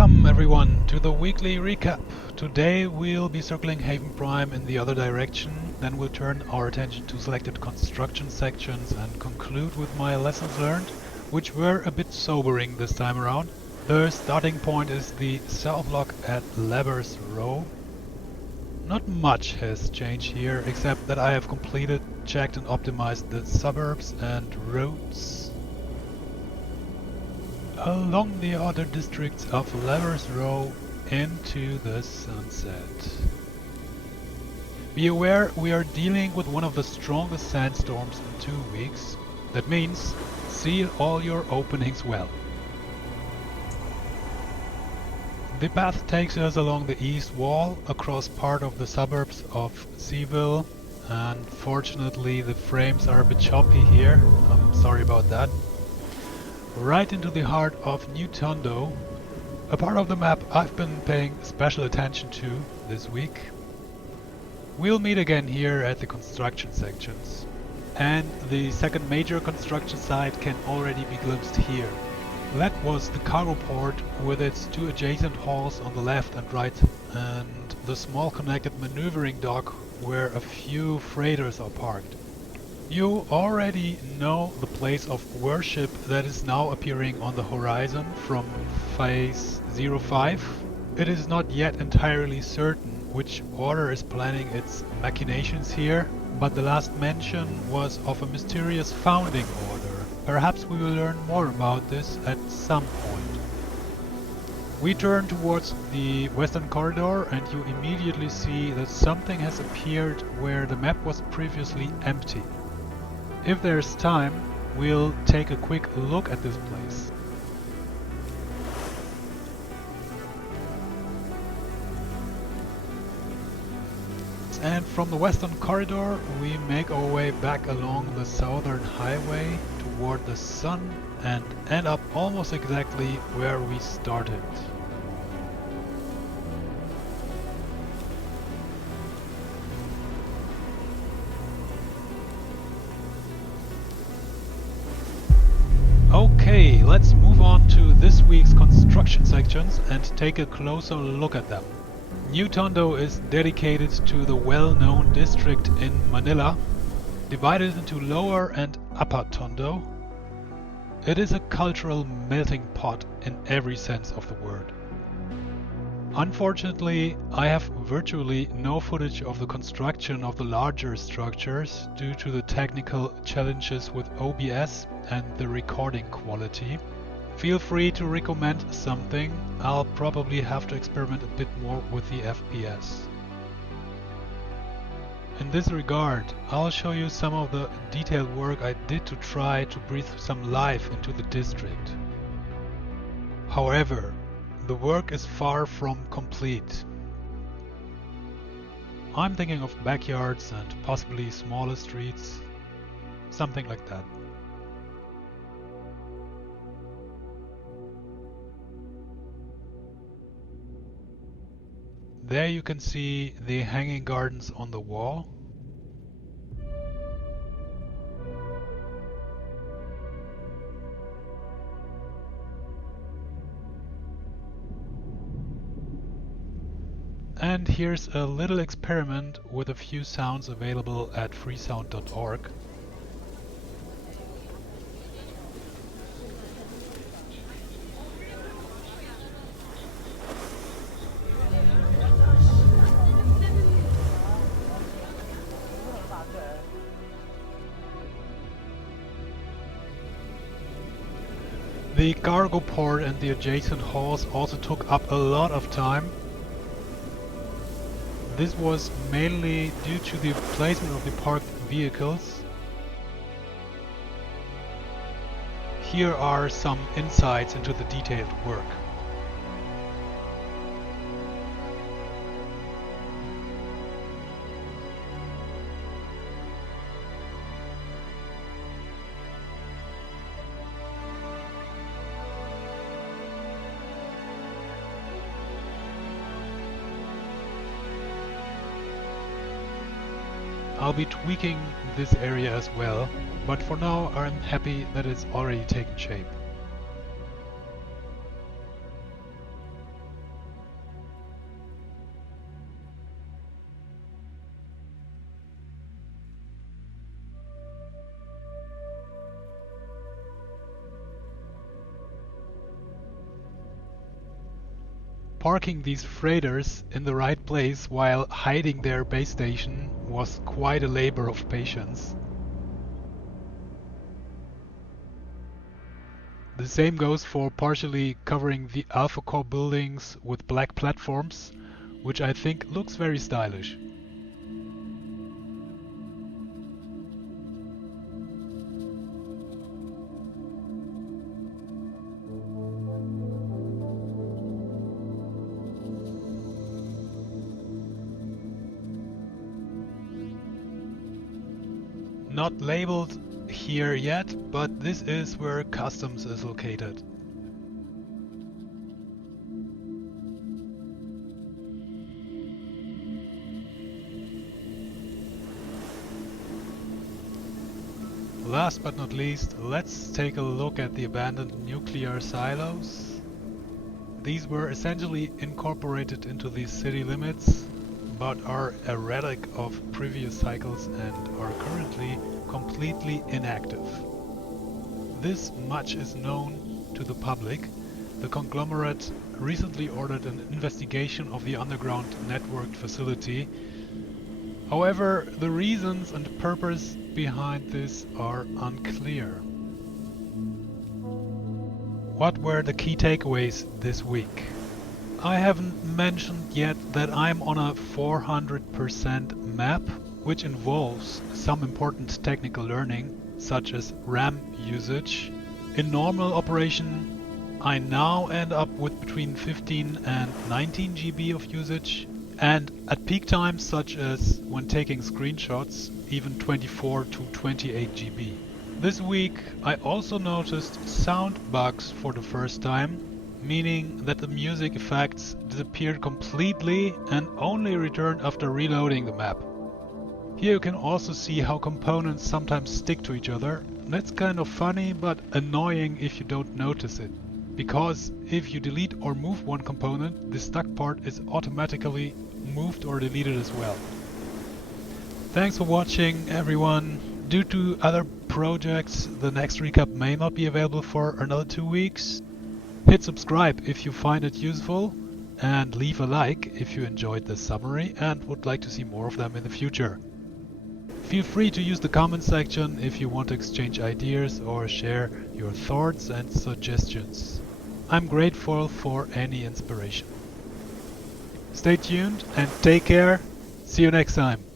Welcome everyone to the weekly recap. Today we'll be circling Haven Prime in the other direction, then we'll turn our attention to selected construction sections and conclude with my lessons learned, which were a bit sobering this time around. The starting point is the south lock at Levers Row. Not much has changed here, except that I have completed, checked and optimized the suburbs and roads along the other districts of Levers Row into the sunset. Be aware we are dealing with one of the strongest sandstorms in 2 weeks. That means seal all your openings well. The path takes us along the east wall, across part of the suburbs of C-Ville, and fortunately the frames are a bit choppy here. I'm sorry about that. Right into the heart of New Tondo, a part of the map I've been paying special attention to this week. We'll meet again here at the construction sections, and the second major construction site can already be glimpsed here. That was the cargo port with its 2 adjacent halls on the left and right, and the small connected maneuvering dock where a few freighters are parked. You already know the place of worship that is now appearing on the horizon from phase 05. It is not yet entirely certain which order is planning its machinations here, but the last mention was of a mysterious founding order. Perhaps we will learn more about this at some point. We turn towards the western corridor and you immediately see that something has appeared where the map was previously empty. If there's time, we'll take a quick look at this place. And from the western corridor, we make our way back along the southern highway toward the sun and end up almost exactly where we started. Okay, let's move on to this week's construction sections and take a closer look at them. New Tondo is dedicated to the well-known district in Manila, divided into Lower and Upper Tondo. It is a cultural melting pot in every sense of the word. Unfortunately, I have virtually no footage of the construction of the larger structures due to the technical challenges with OBS and the recording quality. Feel free to recommend something. I'll probably have to experiment a bit more with the FPS. In this regard, I'll show you some of the detailed work I did to try to breathe some life into the district. However, the work is far from complete. I'm thinking of backyards and possibly smaller streets, something like that. There you can see the hanging gardens on the wall. And here's a little experiment with a few sounds available at freesound.org. The cargo port and the adjacent halls also took up a lot of time. This was mainly due to the placement of the parked vehicles. Here are some insights into the detailed work. I'll be tweaking this area as well, but for now I'm happy that it's already taken shape. Parking these freighters in the right place while hiding their base station was quite a labor of patience. The same goes for partially covering the Alpha Core buildings with black platforms, which I think looks very stylish. Not labeled here yet, but this is where customs is located. Last but not least, let's take a look at the abandoned nuclear silos. These were essentially incorporated into the city limits, but are a relic of previous cycles and are currently completely inactive. This much is known to the public. The conglomerate recently ordered an investigation of the underground networked facility. However, the reasons and purpose behind this are unclear. What were the key takeaways this week? I haven't mentioned yet that I'm on a 400% map, which involves some important technical learning, such as RAM usage. In normal operation, I now end up with between 15 and 19 GB of usage, and at peak times, such as when taking screenshots, even 24 to 28 GB. This week, I also noticed sound bugs for the first time, meaning that the music effects disappeared completely and only returned after reloading the map. Here you can also see how components sometimes stick to each other. That's kind of funny but annoying if you don't notice it, because if you delete or move one component, the stuck part is automatically moved or deleted as well. Thanks for watching, everyone. Due to other projects, the next recap may not be available for another 2 weeks. Hit subscribe if you find it useful, and leave a like if you enjoyed this summary and would like to see more of them in the future. Feel free to use the comment section if you want to exchange ideas or share your thoughts and suggestions. I'm grateful for any inspiration. Stay tuned and take care. See you next time.